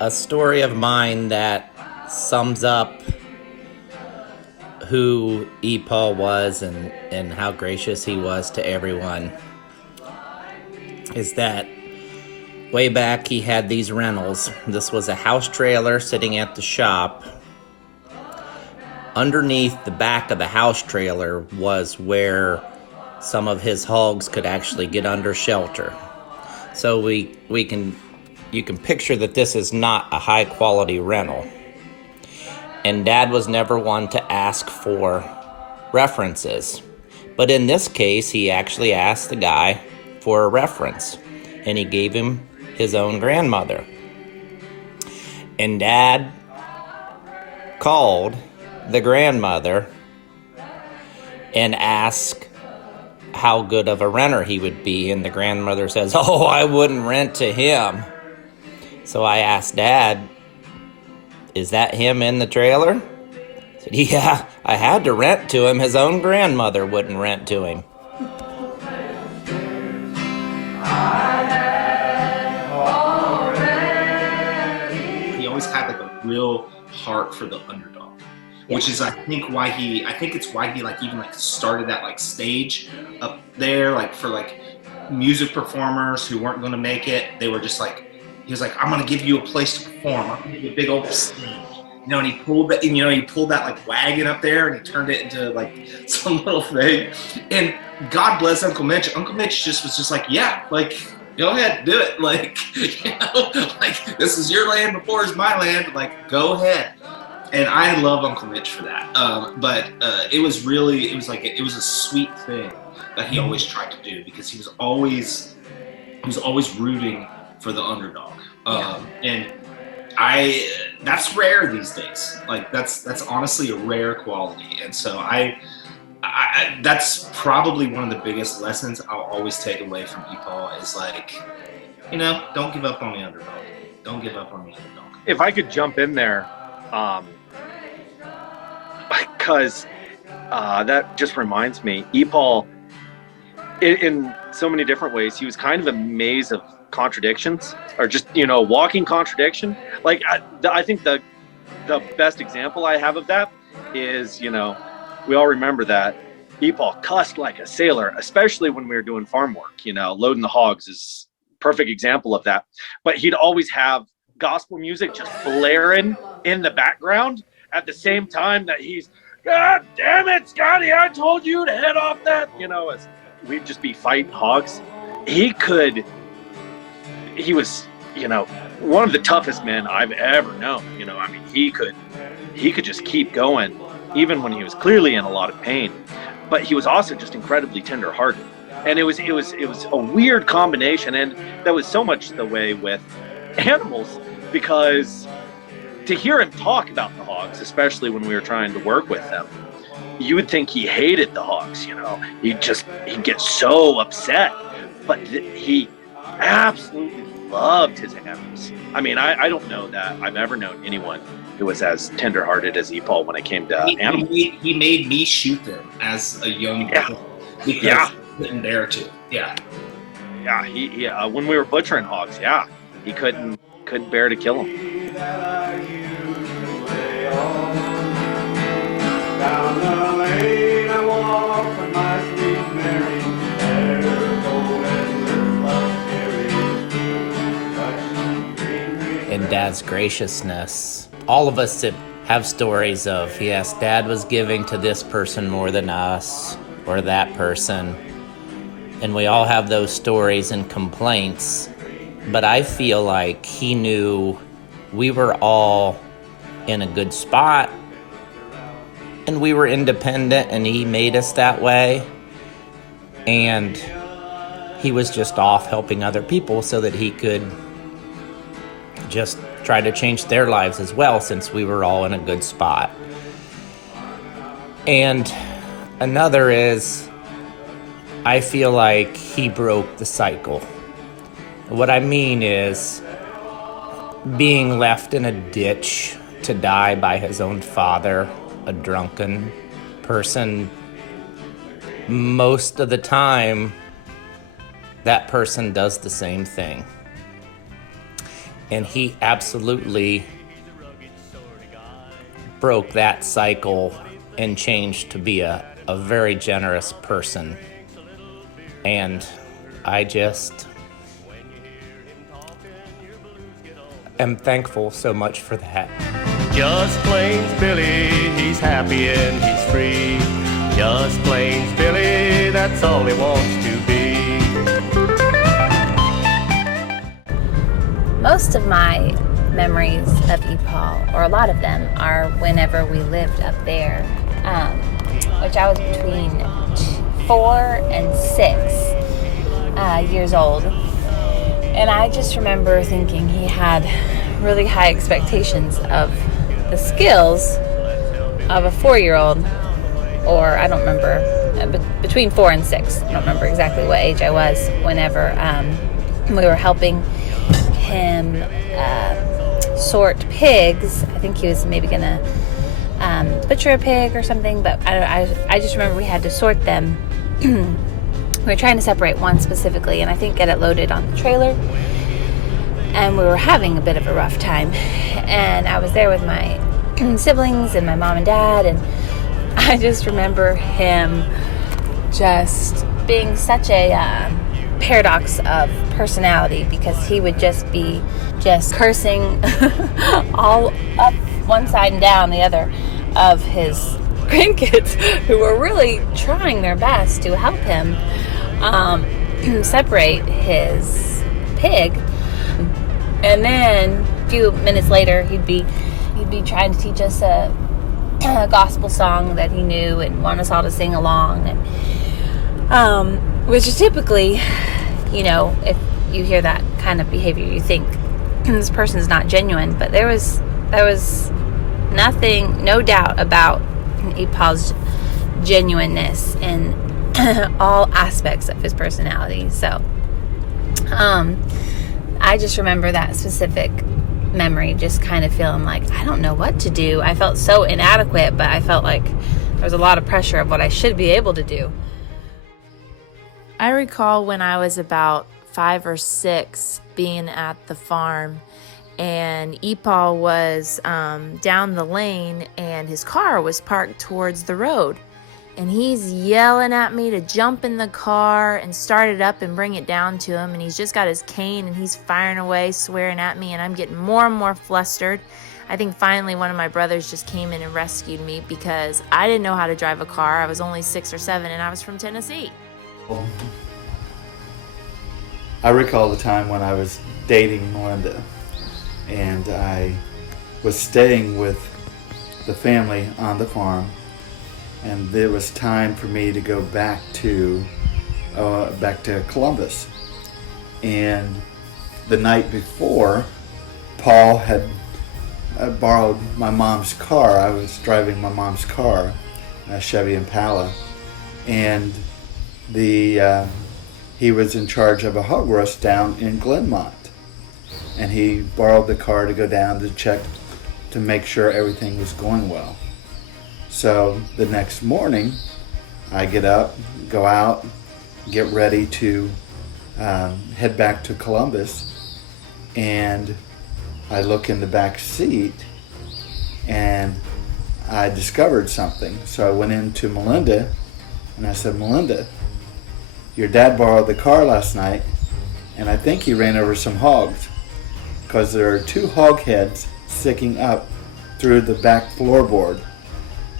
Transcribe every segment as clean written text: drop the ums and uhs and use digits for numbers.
a story of mine that sums up who E. Paul was and how gracious he was to everyone is that way back he had these rentals. This was a house trailer sitting at the shop. Underneath the back of the house trailer was where some of his hogs could actually get under shelter. So you can picture that this is not a high quality rental. And Dad was never one to ask for references. But in this case, he actually asked the guy for a reference, and he gave him his own grandmother. And Dad called the grandmother and asked how good of a renter he would be, and the grandmother says, "Oh, I wouldn't rent to him." So I asked Dad, "Is that him in the trailer?" He said, "Yeah, I had to rent to him. His own grandmother wouldn't rent to him." He always had like a real heart for the underdog, which is I think it's why he like even like started that like stage up there like for like music performers who weren't going to make it. They were just like, he was like, "I'm going to give you a place to perform. I'm going to give you a big old stage." And he pulled that, he pulled that like wagon up there and he turned it into like some little thing. And God bless Uncle Mitch. Uncle Mitch just was just like, "Yeah, like, go ahead, do it." Like, like this is your land before it's my land. Like, go ahead. And I love Uncle Mitch for that. But it was a sweet thing that he always tried to do because he was always rooting for the underdog. And that's rare these days. Like that's honestly a rare quality. And so I that's probably one of the biggest lessons I'll always take away from Paul is like, don't give up on the underdog. Don't give up on the underdog. If I could jump in there, because that just reminds me, Paul, in so many different ways, he was kind of a maze of contradictions, or just walking contradiction. Like I think the best example I have of that is we all remember that Paul cussed like a sailor, especially when we were doing farm work. Loading the hogs is a perfect example of that. But he'd always have gospel music just blaring in the background at the same time that he's, "God damn it, Scotty, I told you to head off that," as we'd just be fighting hogs. He was, one of the toughest men I've ever known. He could just keep going, even when he was clearly in a lot of pain. But he was also just incredibly tender-hearted. And it was a weird combination. And that was so much the way with animals, because to hear him talk about the hogs, especially when we were trying to work with them, you would think he hated the hogs. He'd get so upset. But he absolutely loved his animals. I don't know that I've ever known anyone who was as tender-hearted as Paul when it came to animals. He made me shoot them as a young boy because he couldn't dare to. Yeah. Yeah, when we were butchering hogs, he couldn't bear to kill them. Down the lane I walk with my sweet Mary. And Dad's graciousness. All of us have stories of, yes, Dad was giving to this person more than us, or that person. And we all have those stories and complaints. But I feel like he knew we were all in a good spot, and we were independent, and he made us that way. And he was just off helping other people so that he could just try to change their lives as well, since we were all in a good spot. And another is, I feel like he broke the cycle. What I mean is, being left in a ditch to die by his own father, a drunken person, most of the time, that person does the same thing. And he absolutely broke that cycle and changed to be a very generous person. And I just am thankful so much for that. Just Plains Billy, he's happy and he's free. Just Plains Billy, that's all he wants to be. Most of my memories of EPaul, or a lot of them, are whenever we lived up there, which I was between 4 and 6 years old. And I just remember thinking he had really high expectations of the skills of a 4-year-old, or I don't remember, between 4 and 6. I don't remember exactly what age I was whenever we were helping him sort pigs. I think he was maybe gonna butcher a pig or something, but I just remember we had to sort them. We were trying to separate one specifically, and I think get it loaded on the trailer, and we were having a bit of a rough time. And I was there with my siblings and my mom and dad, and I just remember him just being such a paradox of personality, because he would just be cursing all up one side and down the other of his grandkids, who were really trying their best to help him separate his pig. And then a few minutes later, he'd be trying to teach us a gospel song that he knew and want us all to sing along, and which is typically, if you hear that kind of behavior, you think this person's not genuine. But there was no doubt about EPaul's genuineness in all aspects of his personality. So I just remember that specific memory, just kind of feeling like I don't know what to do. I felt so inadequate, but I felt like there was a lot of pressure of what I should be able to do. I recall when I was about 5 or 6 being at the farm, and EPaul was down the lane, and his car was parked towards the road, and he's yelling at me to jump in the car and start it up and bring it down to him, and he's just got his cane and he's firing away, swearing at me, and I'm getting more and more flustered. I think finally one of my brothers just came in and rescued me, because I didn't know how to drive a car. I was only 6 or 7, and I was from Tennessee. I recall the time when I was dating Melinda, and I was staying with the family on the farm, and there was time for me to go back to Columbus. And the night before, Paul had borrowed my mom's car. I was driving my mom's car, a Chevy Impala, and he was in charge of a hog roast down in Glenmont, and he borrowed the car to go down to check to make sure everything was going well. So the next morning, I get up, go out, get ready to head back to Columbus, and I look in the back seat and I discovered something. So I went into Melinda and I said, "Melinda, your dad borrowed the car last night, and I think he ran over some hogs, because there are 2 hog heads sticking up through the back floorboard,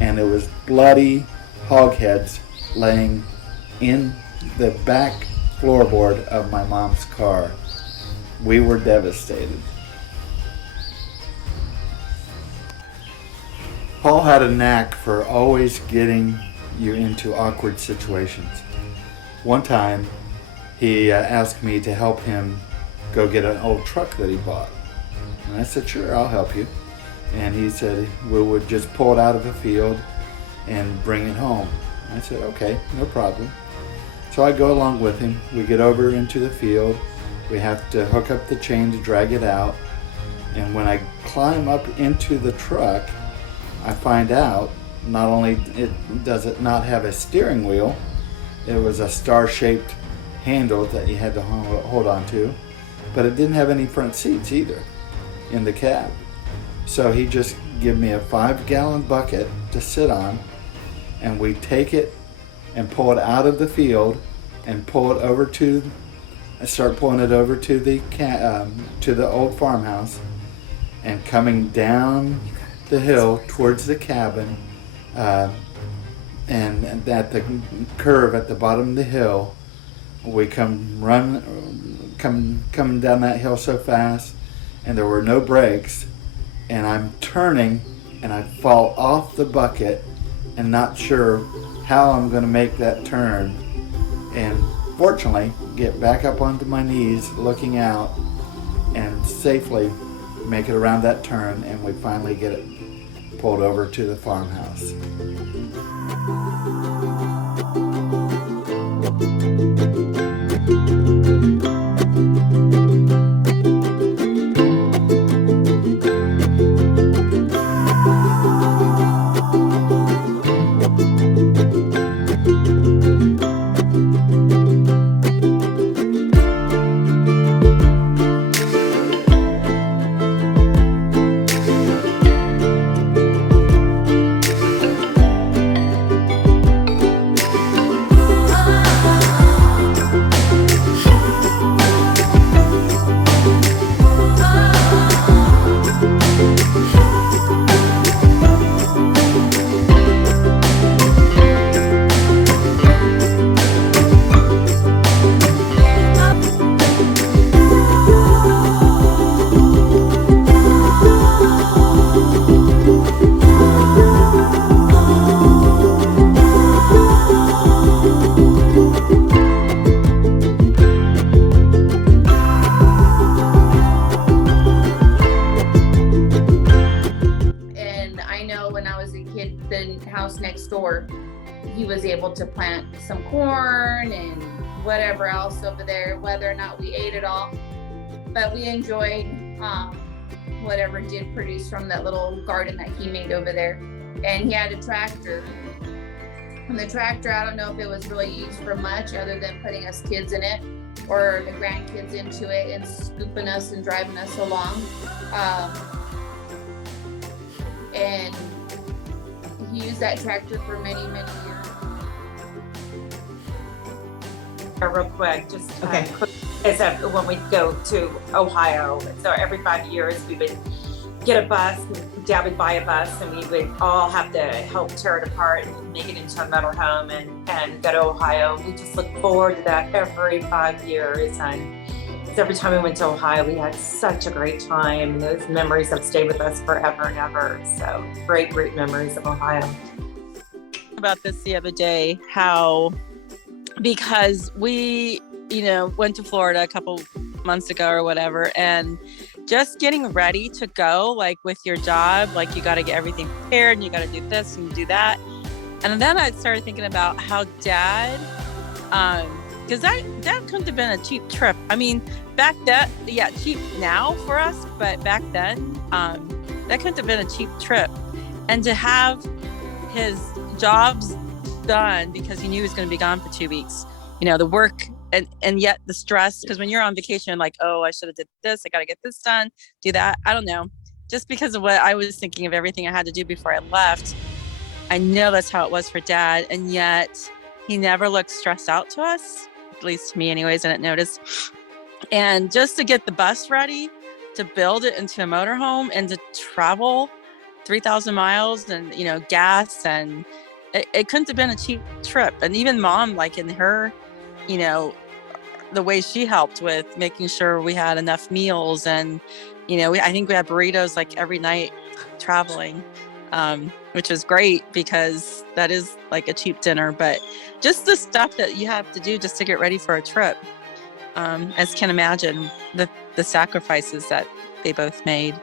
and it was bloody hog heads laying in the back floorboard of my mom's car." We were devastated. Paul had a knack for always getting you into awkward situations. One time, he asked me to help him go get an old truck that he bought. And I said, "Sure, I'll help you." And he said we would just pull it out of a field and bring it home. I said, "Okay, no problem." So I go along with him. We get over into the field. We have to hook up the chain to drag it out. And when I climb up into the truck, I find out not only does it not have a steering wheel, it was a star-shaped handle that you had to hold on to, but it didn't have any front seats either. in the cab. So he just gave me a 5-gallon bucket to sit on, and we take it and pull it out of the field and pull it over to, start pulling it over to the old farmhouse, and coming down the hill towards the cabin, and at the curve at the bottom of the hill, we coming down that hill so fast, and there were no brakes, and I'm turning and I fall off the bucket and not sure how I'm going to make that turn, and fortunately get back up onto my knees looking out and safely make it around that turn, and we finally get it pulled over to the farmhouse. He was able to plant some corn and whatever else over there, whether or not we ate it all, but we enjoyed whatever did produce from that little garden that he made over there. And he had a tractor, and the tractor, I don't know if it was really used for much other than putting us kids in it or the grandkids into it and scooping us and driving us along. And he used that tractor for many, many years. Real quick, just as when we go to Ohio, so every 5 years we would get a bus. Dad would buy a bus, and we would all have to help tear it apart and make it into a motorhome and go to Ohio. We just look forward to that every 5 years, and every time we went to Ohio, we had such a great time. And those memories have stayed with us forever and ever. So great memories of Ohio. About this the other day, how because we, went to Florida a couple months ago or whatever, and just getting ready to go, like with your job, like you got to get everything prepared and you got to do this and do that. And then I started thinking about how Dad, because that couldn't have been a cheap trip. I mean, back then, yeah, cheap now for us, but back then, that couldn't have been a cheap trip. And to have his jobs done because he knew he was going to be gone for 2 weeks, the work and yet the stress, because when you're on vacation, like, oh, I should have did this, I got to get this done, do that. I don't know. Just because of what I was thinking of everything I had to do before I left, I know that's how it was for Dad. And yet he never looked stressed out to us, at least to me anyways, I didn't notice. And just to get the bus ready, to build it into a motorhome and to travel 3,000 miles and, gas, and it couldn't have been a cheap trip. And even Mom, like in her, the way she helped with making sure we had enough meals, and, I think we had burritos like every night traveling, which was great because that is like a cheap dinner, but just the stuff that you have to do just to get ready for a trip. As can imagine the sacrifices that they both made.